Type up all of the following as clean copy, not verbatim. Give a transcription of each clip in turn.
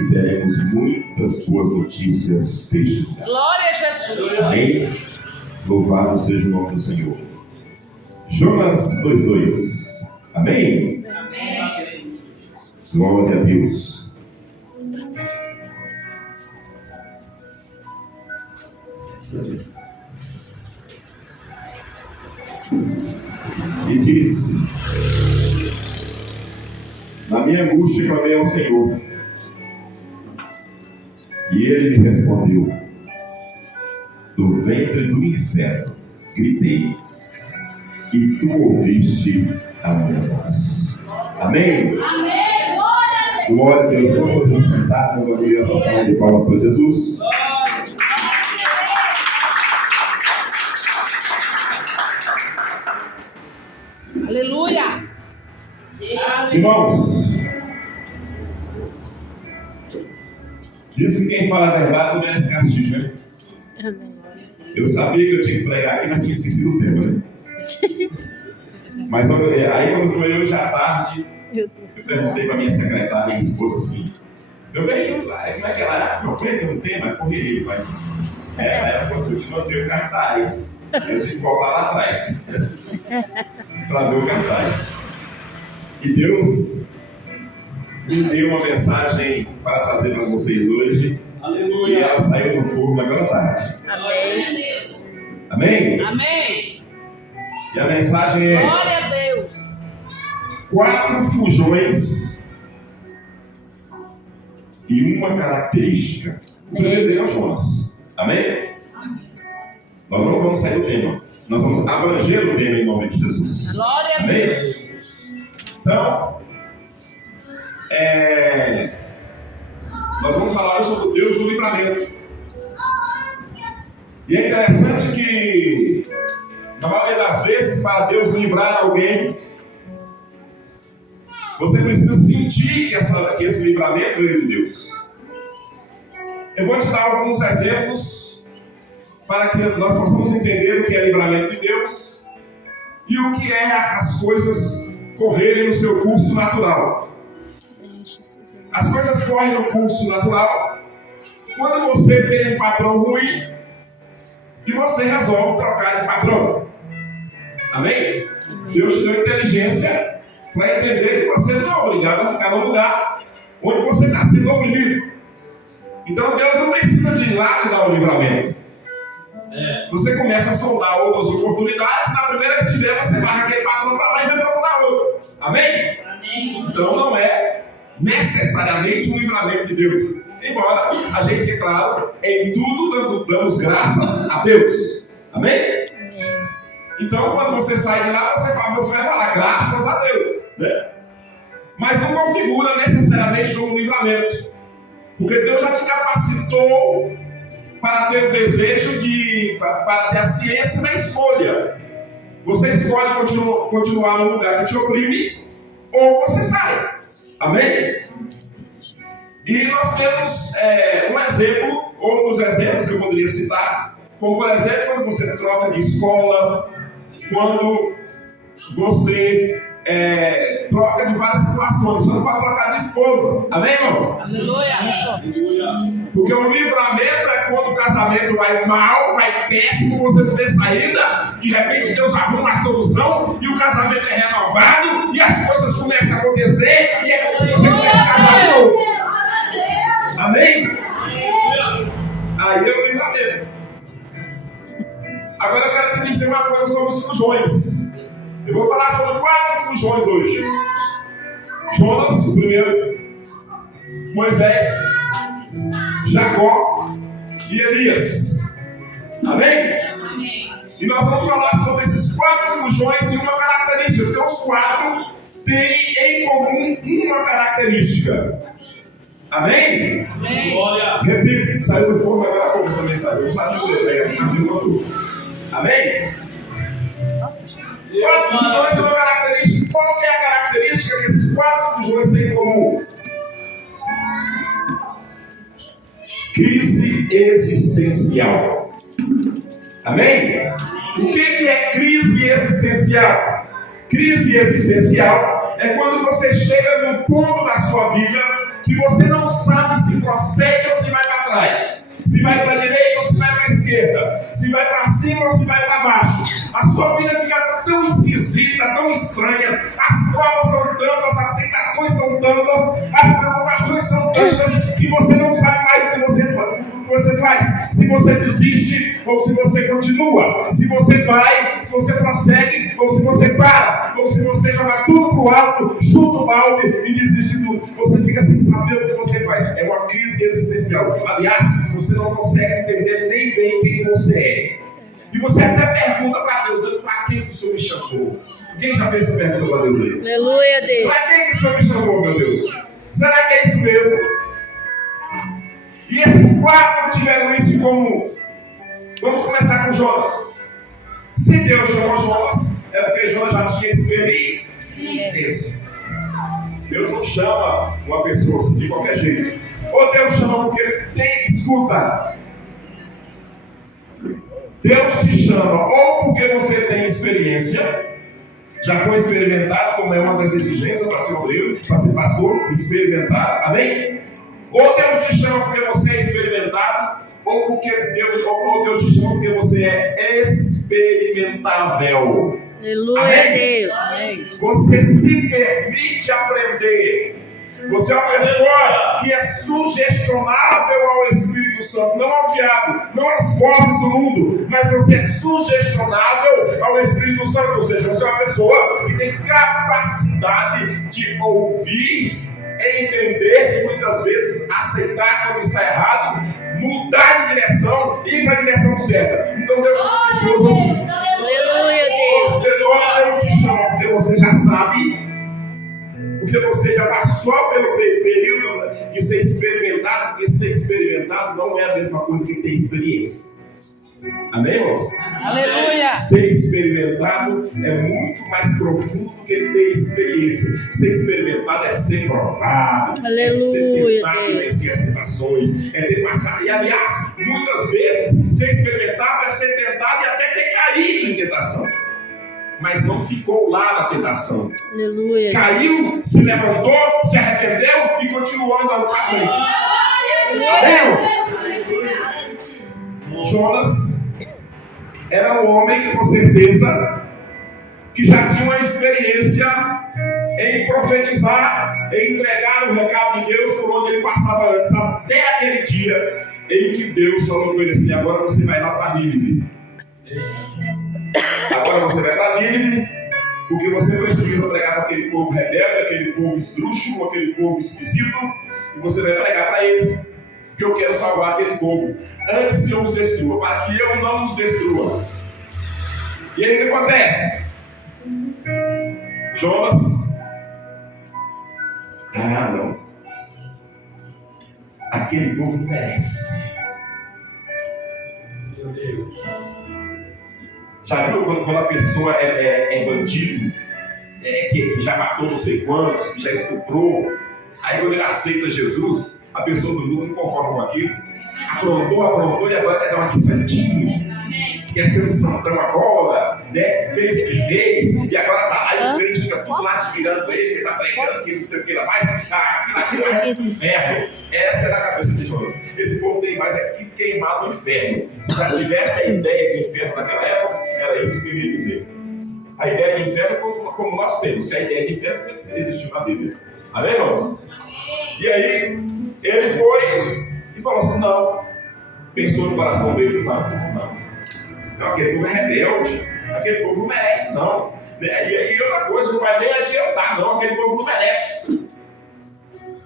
que teremos muitas boas notícias desde já. Glória a Jesus. Amém? Louvado seja o nome do Senhor. Jonas 2:2. Amém? Amém. Glória a Deus. E disse: na minha angústia clamei ao Senhor, e Ele me respondeu. Do ventre do inferno gritei, e tu ouviste a minha voz. Amém? Amém. Glória a Deus. Glória a Deus. Vamos todos sentados, vamos abrir essa salva de palmas para Jesus. Aleluia. Irmãos, diz que quem fala a verdade não merece castigo, né? Eu sabia que eu tinha que pregar aqui, mas tinha esquecido o tema, né? Mas aí quando foi hoje à tarde, eu perguntei para minha secretária, minha esposa, assim: meu bem, como é que ela era? Meu bem, tem um tema, correria, pai. Aí ela falou assim: eu te mandei o cartaz. Eu tive que voltar lá atrás para ver o cartaz. E Deus me deu uma mensagem para trazer para vocês hoje. Aleluia. E ela saiu do forno agora à tarde. Amém. Amém? Amém. E a mensagem é: glória a Deus. 4 fujões e uma característica. O primeiro é o Jonas. Amém? Nós não vamos sair do tema. Nós vamos abranger o tema em nome de Jesus. Glória a Amém? Deus. Então, nós vamos falar hoje sobre o Deus do livramento. E é interessante que, na maioria das vezes, para Deus livrar alguém, você precisa sentir que esse livramento veio de Deus. Eu vou te dar alguns exemplos para que nós possamos entender o que é livramento de Deus e o que é as coisas correrem no seu curso natural. As coisas correm no curso natural quando você tem um patrão ruim e você resolve trocar de patrão. Amém? Deus te deu inteligência para entender que você não é obrigado a ficar no lugar onde você está sendo oprimido. Então Deus não precisa de ir lá te dar o livramento. Você começa a sondar outras oportunidades, na primeira que tiver você vai aquele patrão para lá e vai procurar outro. Amém? Amém? Então não é necessariamente um livramento de Deus. Embora a gente, é claro, em tudo damos graças a Deus. Amém? Amém. Então quando você sai de lá, você vai falar graças a Deus, né? Mas não configura necessariamente como um livramento. Porque Deus já te capacitou para ter o desejo para ter a ciência da escolha. Você escolhe continuar no lugar que te oprime, ou você sai. Amém? E nós temos um exemplo, outros exemplos que eu poderia citar, como por exemplo, quando você troca de escola, quando você troca de várias situações. Você não pode trocar de esposa. Amém, irmãos? Aleluia. Porque o livramento é quando o casamento vai mal, vai péssimo, você não tem saída, de repente Deus arruma a solução e o casamento é renovado e as coisas começam a acontecer e é como se você tivesse casado de novo. Amém? Aí é o livramento. Agora eu quero te dizer uma coisa sobre os fujões. Eu vou falar sobre 4 fujões hoje. Jonas, o primeiro. Moisés, Jacó e Elias. Amém? Amém? E nós vamos falar sobre esses 4 fujões e uma característica. Porque os 4 têm em comum uma característica. Amém? Amém. Glória. Repito, saiu do forno agora há pouco essa mensagem. Eu sabia que ele ia Amém? 4 fujões e uma característica. Qual é a característica que esses 4 fujões têm em comum? Crise existencial. Amém? O que é crise existencial? Crise existencial é quando você chega no ponto da sua vida que você não sabe se prossegue ou se vai para trás, se vai para a direita ou se vai para a esquerda, se vai para cima ou se vai para baixo. A sua vida fica tão esquisita, tão estranha. As provas são tantas, as tentações são tantas, as preocupações são tantas, que você não sabe mais o que você faz. Se você desiste ou se você continua, se você vai, se você prossegue ou se você para, ou se você joga tudo pro alto, chuta o balde e desiste de tudo. Você fica sem saber o que você faz. É uma crise existencial. Aliás, você não consegue entender nem bem quem você é. E você até pergunta para Deus, para quem que o Senhor me chamou? Quem já fez essa pergunta para Deus aí? Aleluia, Deus. Para quem que o Senhor me chamou, meu Deus? Será que é isso mesmo? E esses 4 tiveram isso em comum. Vamos começar com Jonas. Se Deus chamou Jonas, é porque Jonas já tinha experiência. Deus não chama uma pessoa assim de qualquer jeito. Ou Deus chama porque tem escuta. Deus te chama ou porque você tem experiência, já foi experimentado, como é uma das exigências para ser obreiro, para ser pastor, experimentar, amém? Ou Deus te chama porque você é experimentado, ou porque Deus te chama porque você é experimentável. Aleluia, amém? Deus. Amém. Você se permite aprender. Você é uma pessoa que é sugestionável ao Espírito Santo, não ao diabo, não às vozes do mundo, mas você é sugestionável ao Espírito Santo. Ou seja, você é uma pessoa que tem capacidade de ouvir, entender e muitas vezes aceitar quando está errado, mudar de direção e ir para a direção certa. Então Deus chama pessoas assim. Aleluia, Deus. Deus te chama porque você já sabe. Porque você já passou pelo período de ser experimentado, porque ser experimentado não é a mesma coisa que ter experiência. Amém, irmãos? Aleluia. Ser experimentado é muito mais profundo do que ter experiência. Ser experimentado é ser provado, aleluia, é ser tentado e vencer as tentações, é ter passado. E aliás, muitas vezes, ser experimentado é ser tentado e até ter caído em tentação. Mas não ficou lá na tentação. Aleluia. Caiu, se levantou, se arrependeu e continuou andando para frente. Deus! Jonas era um homem, com certeza, que já tinha uma experiência em profetizar, em entregar o recado de Deus por onde ele passava antes, até aquele dia em que Deus falou com ele assim: agora você vai lá para Nínive. Agora você vai para Nínive, porque você precisa pregar para aquele povo rebelde, aquele povo esdrúxulo, aquele povo esquisito, e você vai pregar para eles, que eu quero salvar aquele povo, antes que eu os destrua, para que eu não os destrua. E aí o que acontece? Jonas, não, aquele povo merece. Meu Deus. Já viu quando a pessoa é bandido, que já matou não sei quantos, que já estuprou, aí quando ele aceita Jesus, a pessoa do mundo não conforma com aquilo, aprontou e agora quer dar uma de santinho, quer ser um santão agora, né? Fez o que fez, e agora tá lá, e os crentes ficam tudo lá admirando ele, que ele tá pregando, que não sei o que lá mais, aquilo é o inferno. Essa é a cabeça de Jonas. Esse povo tem mais que queimado no inferno. Se já tivesse a ideia de inferno naquela época, era isso que eu ia dizer. A ideia de inferno como nós temos, que a ideia de inferno sempre existiu na Bíblia. Amém, irmãos? E aí, ele foi e falou assim: não. Pensou no coração dele: não, aquele povo é rebelde, aquele povo não merece, não. E outra coisa, não vai nem adiantar, não, aquele povo não merece.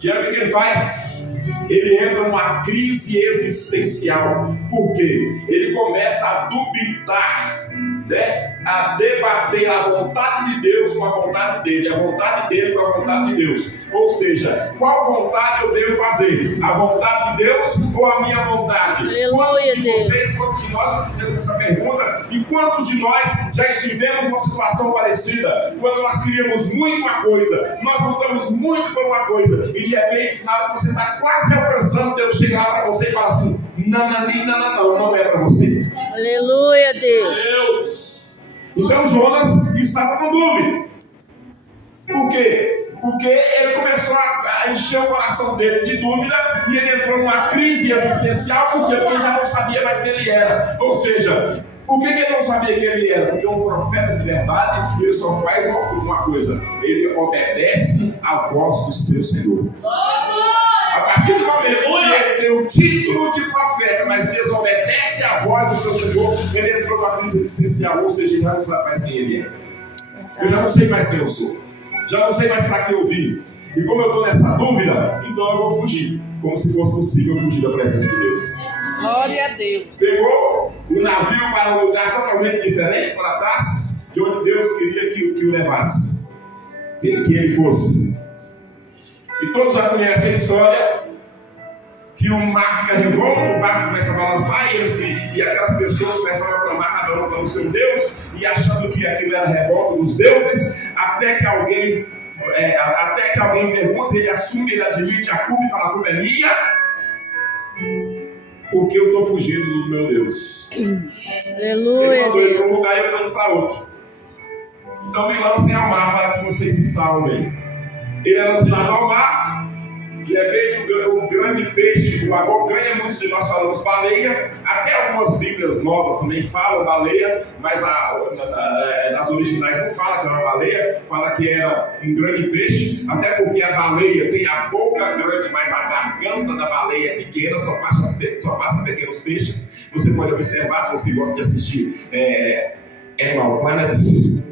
E aí o que ele faz? Ele entra numa crise existencial. Por quê? Ele começa a duvidar, né? A debater a vontade de Deus com a vontade dele, a vontade dele com a vontade de Deus. Ou seja, qual vontade eu devo fazer? A vontade de Deus ou a minha vontade? Quantos de vocês, quantos de nós já fizemos essa pergunta? E quantos de nós já estivemos numa situação parecida? Quando nós queríamos muito uma coisa, nós lutamos muito por uma coisa, e de repente, na hora que você está quase alcançando, Deus chega lá para você e fala assim: não é para você. Aleluia, Deus. Então Jonas estava com dúvida. Por quê? Porque ele começou a encher o coração dele de dúvida e ele entrou numa crise existencial porque ele já não sabia mais quem ele era. Ou seja, por que ele não sabia quem ele era? Porque um profeta de verdade, ele só faz uma coisa: ele obedece à voz do seu Senhor. A partir do momento que ele tem o título de profeta, mas desobedece à voz do seu Senhor, ele entrou numa crise existencial. Ou seja, ele já não sabe mais quem ele é. Eu já não sei mais quem eu sou. Já não sei mais para que eu vim. E como eu estou nessa dúvida, então eu vou fugir. Como se fosse possível fugir da presença de Deus. Glória a Deus. Pegou o navio para um lugar totalmente diferente, para Tarsis, de onde Deus queria que o levasse. Que ele fosse. E todos já conhecem a história que o mar fica revolto, o barco começa a balançar e aquelas pessoas começam a clamar cada um para o seu Deus e achando que aquilo era revolta dos deuses, até que alguém pergunta, ele assume, ele admite a culpa e fala: a culpa é minha, porque eu estou fugindo do meu Deus. Aleluia. Ele mandou ele para um lugar e eu estou para outro. Então me lancem ao mar para que vocês se salvem. Ele é lançado ao mar. De repente, o grande peixe, o agoganha, muitos de nós falamos baleia, até algumas bíblias novas também falam baleia, mas nas originais não fala que era uma baleia, fala que era um grande peixe, até porque a baleia tem a boca grande, mas a garganta da baleia é pequena, só passa pequenos peixes. Você pode observar, se você gosta de assistir Animal Planet, se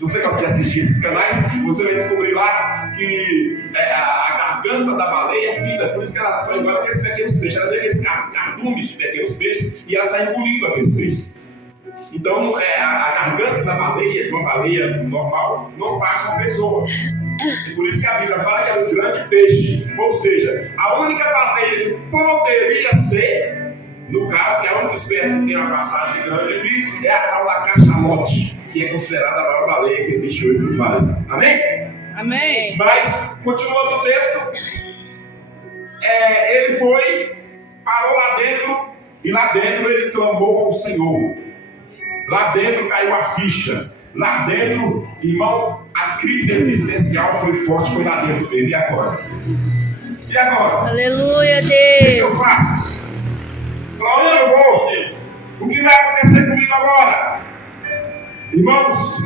você gosta de assistir esses canais, você vai descobrir lá que a garganta da baleia é fina, por isso que ela só engole aqueles pequenos peixes. Ela vê aqueles cardumes de pequenos peixes e ela sai engolindo aqueles peixes. Então, a garganta da baleia, de uma baleia normal, não passa uma pessoa. E por isso que a Bíblia fala que era um grande peixe. Ou seja, a única baleia que poderia ser, no caso, que a única espécie que tem uma passagem grande aqui, é a tal da cachalote, que é considerada a maior baleia que existe hoje nos mares. Amém? Amém. Mas, continuando o texto, ele parou lá dentro, e lá dentro ele clamou ao Senhor. Lá dentro caiu a ficha. Lá dentro, irmão, a crise existencial foi forte, foi lá dentro dele. E agora? E agora? Aleluia, O que Deus. eu faço? Para onde eu vou? O que vai acontecer comigo agora? Irmãos,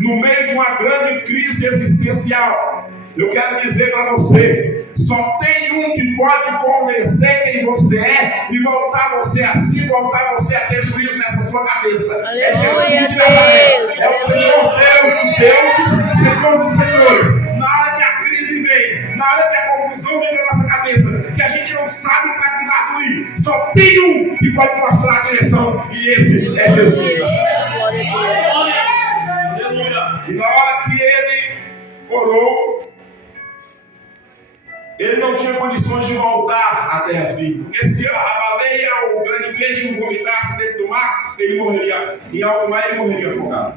no meio de uma grande crise existencial, eu quero dizer para você: só tem um que pode convencer quem você é e voltar você a si, voltar você a ter juízo nessa sua cabeça. Aleluia, É Jesus de Nazaré. Deus. É o Senhor Deus dos deuses, Senhor dos senhores. Na hora que a crise vem, na hora que a confusão vem na nossa cabeça, que a gente não sabe para que lado ir, só tem um que pode mostrar a direção, e esse é Jesus. Glória a Deus. E na hora que ele orou, ele não tinha condições de voltar à terra firme. Porque se a baleia ou o grande peixe o vomitasse dentro do mar, ele morreria. Em alto mar ele morreria afogado.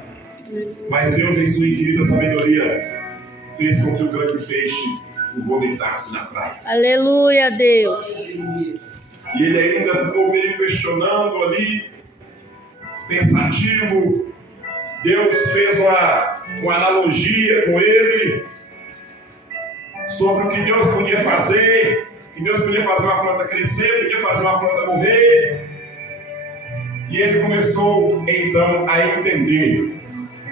Mas Deus, em sua infinita sabedoria, fez com que o grande peixe o vomitasse na praia. Aleluia, Deus. E ele ainda ficou meio questionando ali, pensativo. Deus fez uma analogia com ele sobre o que Deus podia fazer, que Deus podia fazer uma planta crescer, podia fazer uma planta morrer. E ele começou então a entender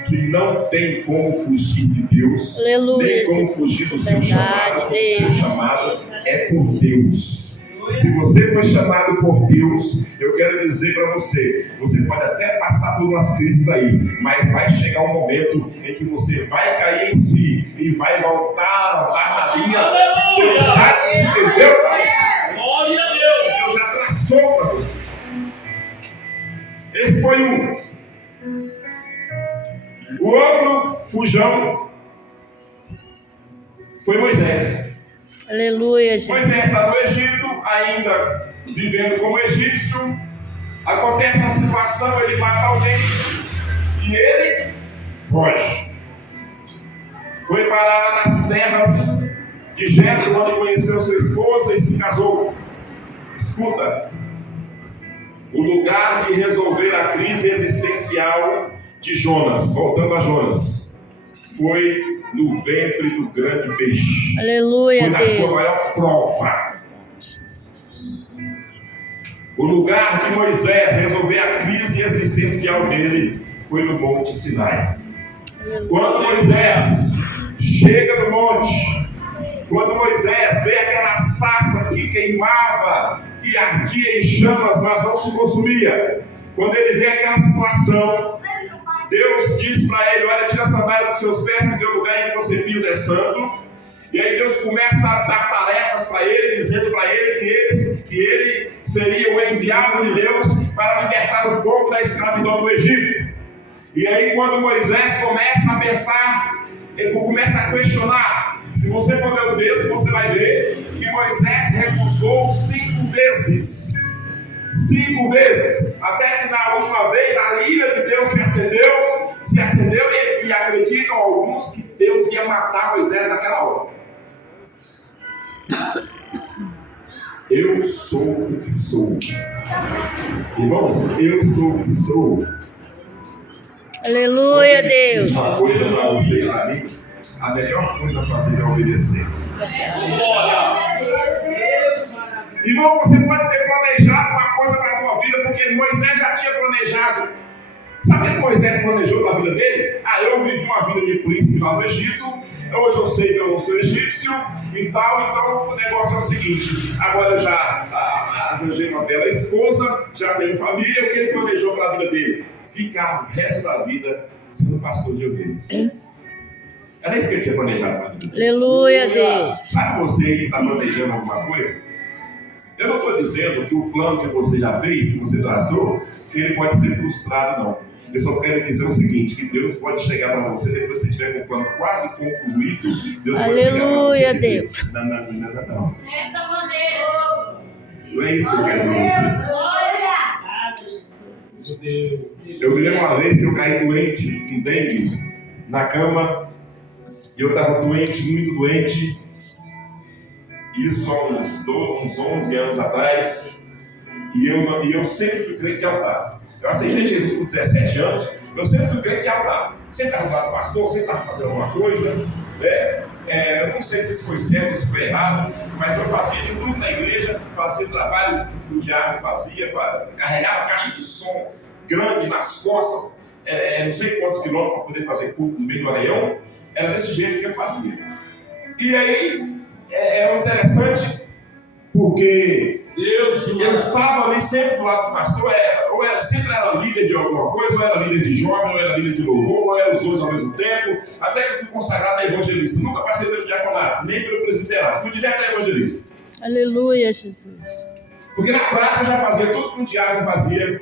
que não tem como fugir de Deus, Aleluia, nem como Jesus. fugir do seu Verdade, chamado. O Deus. seu chamado é por Deus. Se você foi chamado por Deus, eu quero dizer para você, você pode até passar por umas crises aí, mas vai chegar um momento em que você vai cair em si e vai voltar lá na linha. Deus já escreveu para você. Glória a Deus. Deus já traçou para você. Esse foi um. O outro fujão foi Moisés. Aleluia, Jesus. Moisés está no Egito, ainda vivendo como egípcio. Acontece a situação, ele mata alguém e ele foge. Foi parar nas terras de Jetro, onde conheceu sua esposa e se casou. Escuta, o lugar de resolver a crise existencial de Jonas, voltando a Jonas, foi no ventre do grande peixe. Aleluia, Foi na sua Deus. maior prova. O lugar de Moisés resolver a crise existencial dele foi no Monte Sinai. Quando Moisés chega no monte, quando Moisés vê aquela sarça que queimava, que ardia em chamas, mas não se consumia, quando ele vê aquela situação, Deus diz para ele: olha, tira a sandália dos seus pés, porque o lugar em que você pisa é santo. E aí Deus começa a dar tarefas para ele, dizendo para ele que ele seria o enviado de Deus para libertar o povo da escravidão do Egito. E aí quando Moisés começa a pensar, ele começa a questionar. Se você for ler o texto, você vai ver que Moisés recusou 5 vezes. 5 vezes. Até que na última vez a ira de Deus se acendeu e acreditam alguns que Deus ia matar Moisés naquela hora. Eu sou o que sou. Irmãos, eu sou o que sou. Aleluia, Deus. Uma coisa para você e para mim, a melhor coisa a fazer é obedecer. Irmão, você pode ter planejado uma coisa para a tua vida, porque Moisés já tinha planejado. Sabe o que Moisés planejou para a vida dele? Eu vivi uma vida de príncipe lá no Egito, hoje eu sei que eu não sou egípcio e tal, então o negócio é o seguinte: agora eu já arranjei uma bela esposa, já tenho família. O que ele planejou para a vida dele? Ficar o resto da vida sendo pastor de ovelhas. Era isso que ele tinha planejado para a vida dele. Aleluia, Deus. Sabe você que está planejando alguma coisa? Eu não estou dizendo que o plano que você já fez, que você traçou, que ele pode ser frustrado, não. Eu só quero dizer o seguinte: que Deus pode chegar para você, depois que você tiver com o plano quase concluído, Deus pode chegar para você e dizer: Deus. Não. Dessa maneira. Não é isso que eu quero para você. Eu me lembro uma vez que eu caí doente em dengue, na cama, e eu estava doente, muito doente. Isso há uns 11 anos atrás, e eu sempre fui crente de altar. Eu aceitei Jesus com 17 anos, eu sempre fui crente de altar. Sempre estava lá do pastor, sempre estava fazendo alguma coisa, né? Eu não sei se isso foi certo ou se foi errado, mas eu fazia de tudo na igreja, fazia trabalho que o diabo fazia, carregava caixa de som grande nas costas, não sei quantos quilômetros para poder fazer culto no meio do Areião. Era desse jeito que eu fazia. E aí, era interessante, porque eu estava ali sempre do lado do pastor, sempre era líder de alguma coisa, ou era líder de jovem, ou era líder de louvor, ou era os dois ao mesmo tempo, até que eu fui consagrado a evangelista. Nunca passei pelo diaconato, nem pelo presbiterato, fui direto a evangelista. Aleluia, Jesus. Porque na prática eu já fazia tudo que um diácono fazia,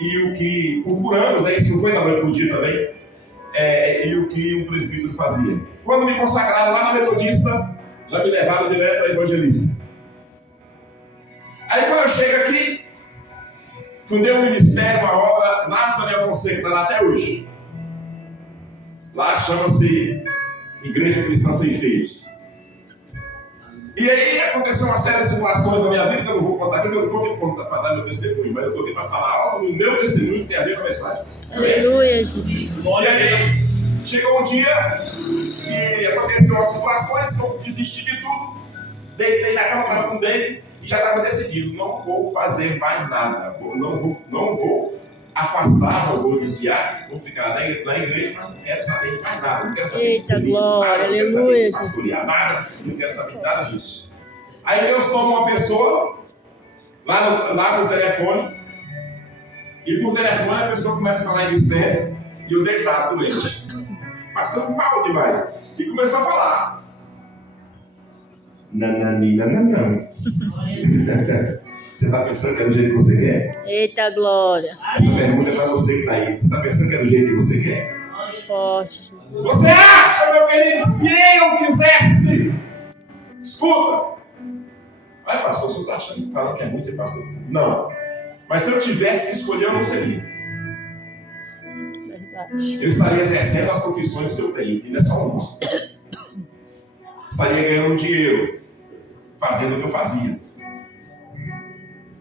e o que, por anos, isso não foi da noite pro dia também, e o que um presbítero fazia. Quando me consagraram lá na Metodista, já me levaram direto a evangelista. Aí quando eu chego aqui, fundei um ministério, uma obra lá no Daniel Fonseca, está lá até hoje. Lá chama-se Igreja Cristã Sem Feios. E aí aconteceu uma série de situações na minha vida que eu não vou contar aqui, que eu não estou aqui para dar meu testemunho, mas eu estou aqui para falar algo no meu testemunho que tem a ver com a mensagem. Aleluia, Jesus. E aí chegou um dia e aconteceu umas situações que eu desisti de tudo, deitei na cama para com dele e já estava decidido: não vou fazer mais nada, não vou afastar, não vou desviar, vou ficar na igreja, mas não quero saber de mais nada, não quero saber de servir nada, não quero saber de pastorear nada, não quero saber de nada disso. Aí Deus toma uma pessoa lá no telefone, e por telefone a pessoa começa a falar em mistério, e eu declaro doente, passando mal demais, e começou a falar: não. Você está pensando que é do jeito que você quer? Eita glória. Essa pergunta é para você que está aí. Você está pensando que é do jeito que você quer? Forte, Jesus. Você acha, meu querido, se eu quisesse? Escuta. Ai, pastor, você está achando, falando que é ruim ser pastor? Não. Mas se eu tivesse que escolher, eu não seria. Verdade. Eu estaria exercendo as profissões que eu tenho, e não é só uma. Estaria ganhando dinheiro, fazendo o que eu fazia.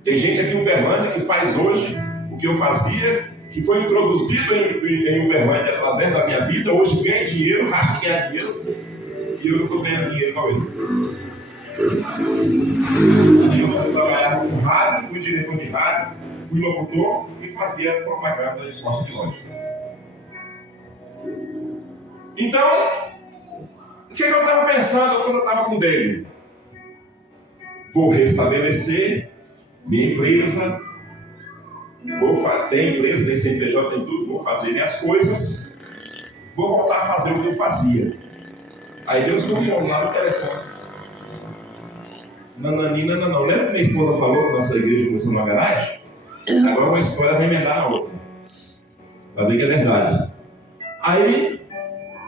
Tem gente aqui em Uberlândia que faz hoje o que eu fazia que foi introduzido em Uberlândia através da minha vida, hoje ganha dinheiro, racha de ganhar dinheiro, e eu não estou ganhando dinheiro igual ele. Eu fui trabalhar com rádio, fui diretor de rádio, fui locutor e fazia propaganda de porta de loja. Então, o que eu estava pensando quando eu estava com dele? Vou restabelecer minha empresa, ter empresa, tem CNPJ, tem tudo, vou fazer minhas coisas, vou voltar a fazer o que eu fazia. Aí Deus me ligou lá no telefone. Nananina, não. Lembra que minha esposa falou que nossa igreja começou numa garagem? Agora uma história vai emendar na outra. Vai ver que é verdade. Aí,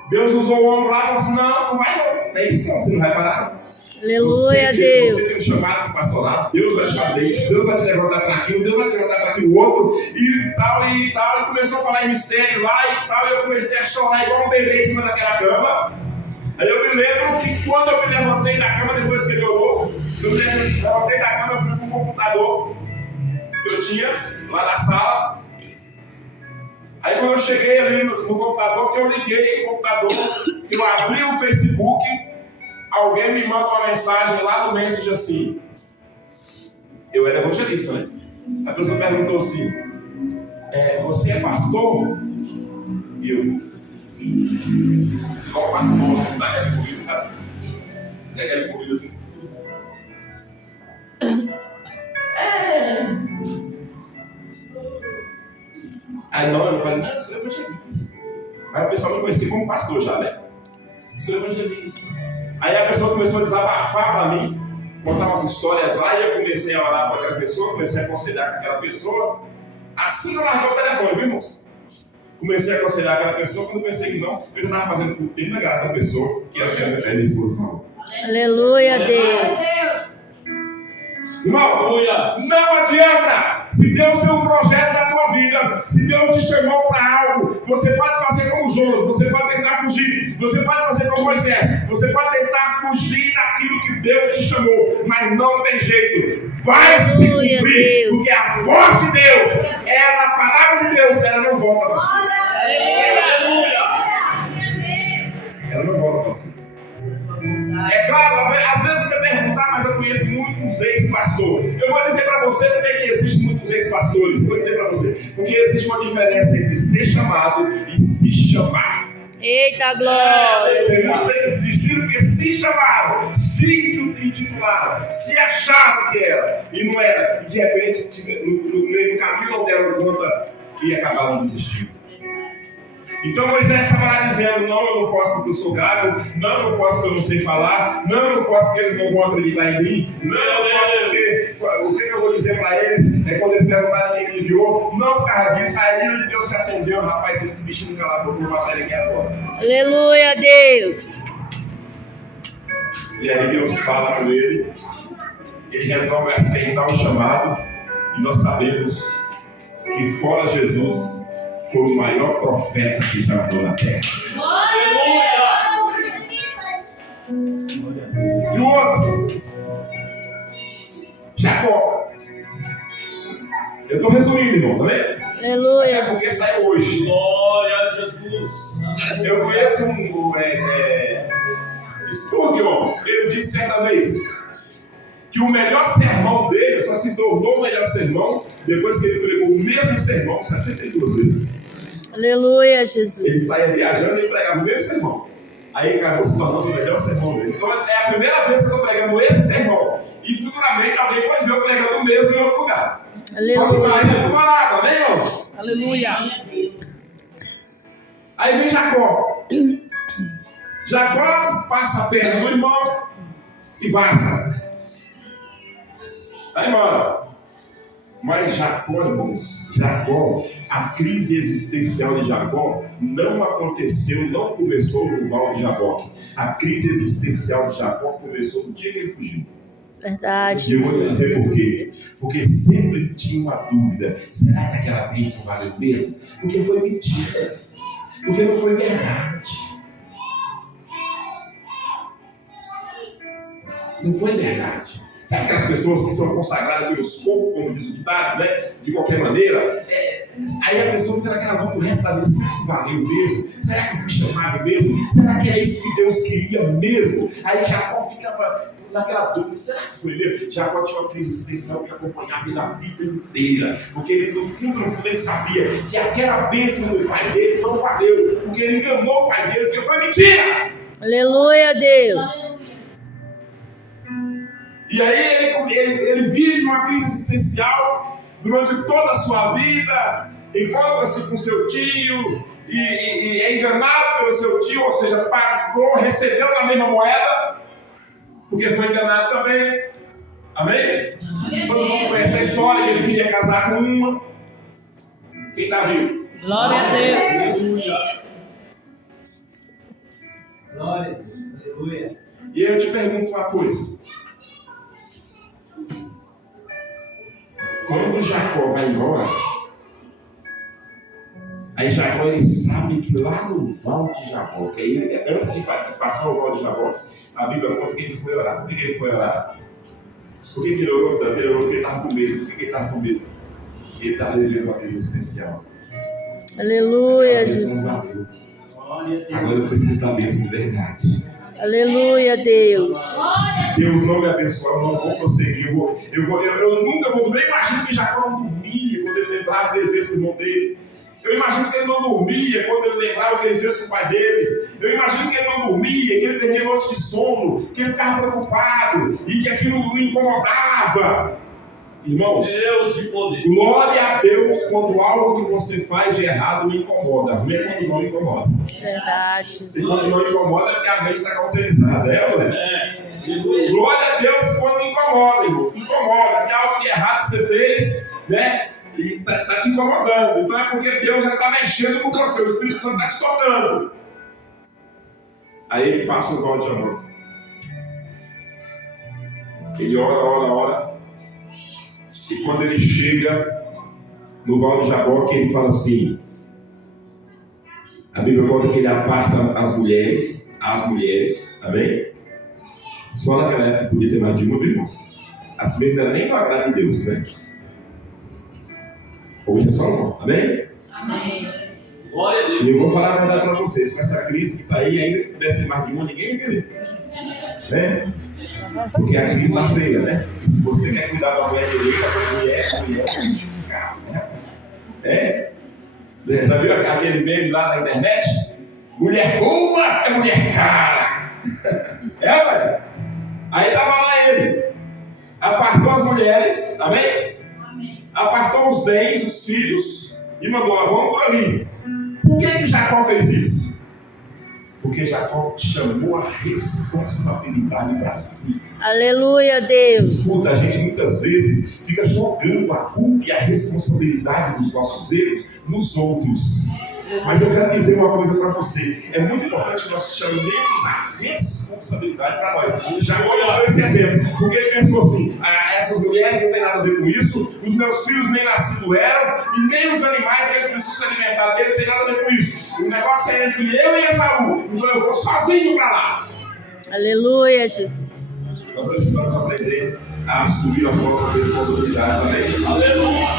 Deus usou o homem lá e falou assim: não vai não. É isso, você não vai parar. Aleluia, Deus. Você tem um chamado para o pastorado, Deus vai te fazer isso, Deus vai te levantar para aquilo, Deus vai te levantar para aquilo outro, e tal. Ele começou a falar em mistério lá e tal, e eu comecei a chorar igual um bebê em cima daquela cama. Aí eu me lembro que quando eu me levantei da cama, depois que ele orou, eu me levantei da cama, eu fui para o computador que eu tinha lá na sala. Aí quando eu cheguei ali no computador, que eu liguei o computador, que eu abri o Facebook, alguém me manda uma mensagem lá no Messenger assim. Eu era evangelista, né? A pessoa perguntou assim: você é pastor? E eu. Você vai para o daquela corrida, sabe? Daquela corrida assim. Aí não, eu falei: não, eu sou evangelista. Aí o pessoal me conhecia como pastor já, né? Eu sou evangelista. Aí a pessoa começou a desabafar para mim, contar umas histórias lá, e eu comecei a orar para aquela pessoa, comecei a aconselhar com aquela pessoa. Assim eu larguei o telefone, viu, irmãos? Comecei a aconselhar aquela pessoa, quando eu pensei que não, eu já estava fazendo tudo dentro da garra da pessoa, que era o que a minha esposa falou. Aleluia, Deus. Irmão, não adianta. Se Deus tem um projeto na tua vida, se Deus te chamou para algo, você pode fazer como Jonas, você pode tentar fugir, você pode fazer como Moisés, você pode tentar fugir daquilo que Deus te chamou, mas não tem jeito. Vai se cumprir, Deus. porque a voz de Deus, ela, a palavra de Deus, ela não volta para você. Ela não volta para você. É claro, às vezes você perguntar, mas eu conheço muitos ex-pastores. Eu vou dizer para você porque que existem muitos ex-pastores. Vou dizer para você, porque existe uma diferença entre ser chamado e se chamar. Eita glória! Tem muitos que desistiram porque se chamaram, se intitularam, se acharam que era e não era. E de repente, no meio do caminho, não deram conta e acabaram desistindo. Então Moisés estava lá dizendo: não, eu não posso porque eu sou gago, não, eu não posso porque eu não sei falar, não, eu não posso porque eles não vão acreditar em mim, não, eu não posso porque o que eu vou dizer para eles é quando eles perguntarem quem me enviou, não por causa disso. A ira de Deus se acendeu, rapaz, esse bicho nunca lá botou matéria aqui agora. Aleluia, Deus. E aí Deus fala com ele, ele resolve aceitar o chamado, e nós sabemos que fora Jesus foi o maior profeta que já foi na terra. E o outro, Jacó. Eu estou resumindo, irmão, tá vendo? Aleluia. É porque saiu hoje. Glória a Jesus. Eu conheço Spurgeon. Ele disse certa vez que o melhor sermão dele só se tornou o melhor sermão depois que ele pregou o mesmo sermão 62 vezes. Aleluia, Jesus. Ele saía viajando e pregava o mesmo sermão. Aí acabou se tornando o melhor sermão dele. Então é a primeira vez que eu estou pregando esse sermão. E futuramente alguém vai ver eu pregando o mesmo em outro lugar. Aleluia. Só que vai ser parado, amém, irmão? Aleluia. Aí vem Jacó. Jacó passa a perna no irmão e vaza. Vai embora. Mas Jacó, irmãos, a crise existencial de Jacó não aconteceu, não começou no Val de Jaboque. A crise existencial de Jacó começou no dia que ele fugiu. Verdade. E eu vou dizer por quê. Porque sempre tinha uma dúvida: será que aquela bênção valeu mesmo? Porque foi mentira. Porque não foi verdade. Não foi verdade. Sabe aquelas pessoas que são consagradas pelo escopo, como diz o ditado, né? De qualquer maneira. Aí a pessoa fica naquela dúvida o resto da vida. Será que valeu mesmo? Será que eu fui chamado mesmo? Será que é isso que Deus queria mesmo? Aí Jacó ficava naquela dúvida. Será que foi mesmo? Jacó tinha uma crise existencial que acompanhava ele a vida inteira. Porque ele, no fundo, ele sabia que aquela bênção do pai dele não valeu. Porque ele enganou o pai dele, porque foi mentira. Aleluia, Deus. E aí ele vive uma crise existencial durante toda a sua vida, encontra-se com seu tio e é enganado pelo seu tio, ou seja, pagou, recebeu na mesma moeda, porque foi enganado também. Amém? Todo mundo conhece a história, que ele queria casar com uma. Quem está vivo? Glória a Deus. Glória a Deus. Aleluia. E eu te pergunto uma coisa. Quando Jacó vai embora, aí Jacó ele sabe que lá no Val de Jabó, que aí antes de passar o Val de Jabó, a Bíblia conta que ele foi orar. Por que ele foi orar? Por que ele orou tanto? Ele orou porque ele estava com medo. Por que ele estava com medo? Ele estava vivendo uma crise existencial. Aleluia, Jesus. Agora eu preciso da bênção de verdade. Aleluia, Deus. Se Deus não me abençoar, eu não vou prosseguir. Eu nunca vou dormir. Eu imagino que Jacó não dormia quando ele lembrava que ele fez com o irmão dele. Eu imagino que ele não dormia quando ele lembrava que ele fez com o pai dele. Eu imagino que ele não dormia, que ele perdia noite de sono, que ele ficava preocupado e que aquilo o incomodava. Irmãos, Deus de poder. glória a Deus quando algo que você faz de errado me incomoda. Ruim é quando não me incomoda. Verdade, E Jesus. quando não incomoda é porque a mente está cauterizada, Glória a Deus quando incomoda, irmãos. Incomoda, que algo de errado você fez, né? E tá te incomodando. Então é porque Deus já está mexendo com você. O Espírito Santo está te tocando. Aí ele passa o Val de Jabó. Ele ora. E quando ele chega no Val de Jabó, que ele fala assim. A Bíblia conta que ele aparta as mulheres, amém? Só naquela época podia ter mais de uma, irmãos. Assim não era nem para agradar de Deus, né? Hoje é só uma, amém? Amém. Glória a Deus. E eu vou falar a verdade para vocês, com essa crise que está aí, ainda que pudesse ter mais de uma, ninguém ia querer. Né? Porque a crise está feia, né? E se você quer cuidar da mulher direita, mulher. Já viu aquele meme lá na internet? Mulher boa é mulher cara. Velho? Aí estava lá ele. Apartou as mulheres, amém? Apartou os bens, os filhos, e mandou, vamos por ali. Por que Jacó fez isso? Porque Jacó chamou a responsabilidade para si. Aleluia, Deus. Escuta, a gente muitas vezes fica jogando a culpa e a responsabilidade dos nossos erros nos outros. Mas eu quero dizer uma coisa para você. É muito importante que nós chamemos a responsabilidade para nós. Jacó deu esse exemplo. Porque ele pensou assim, essas mulheres não têm nada a ver com isso, os meus filhos nem nascidos eram, e nem os animais que eles precisam se alimentar deles têm nada a ver com isso. O negócio é entre eu e Esaú. Então eu vou sozinho para lá. Aleluia, Jesus. Nós precisamos aprender a assumir as nossas responsabilidades. Amém? Aleluia.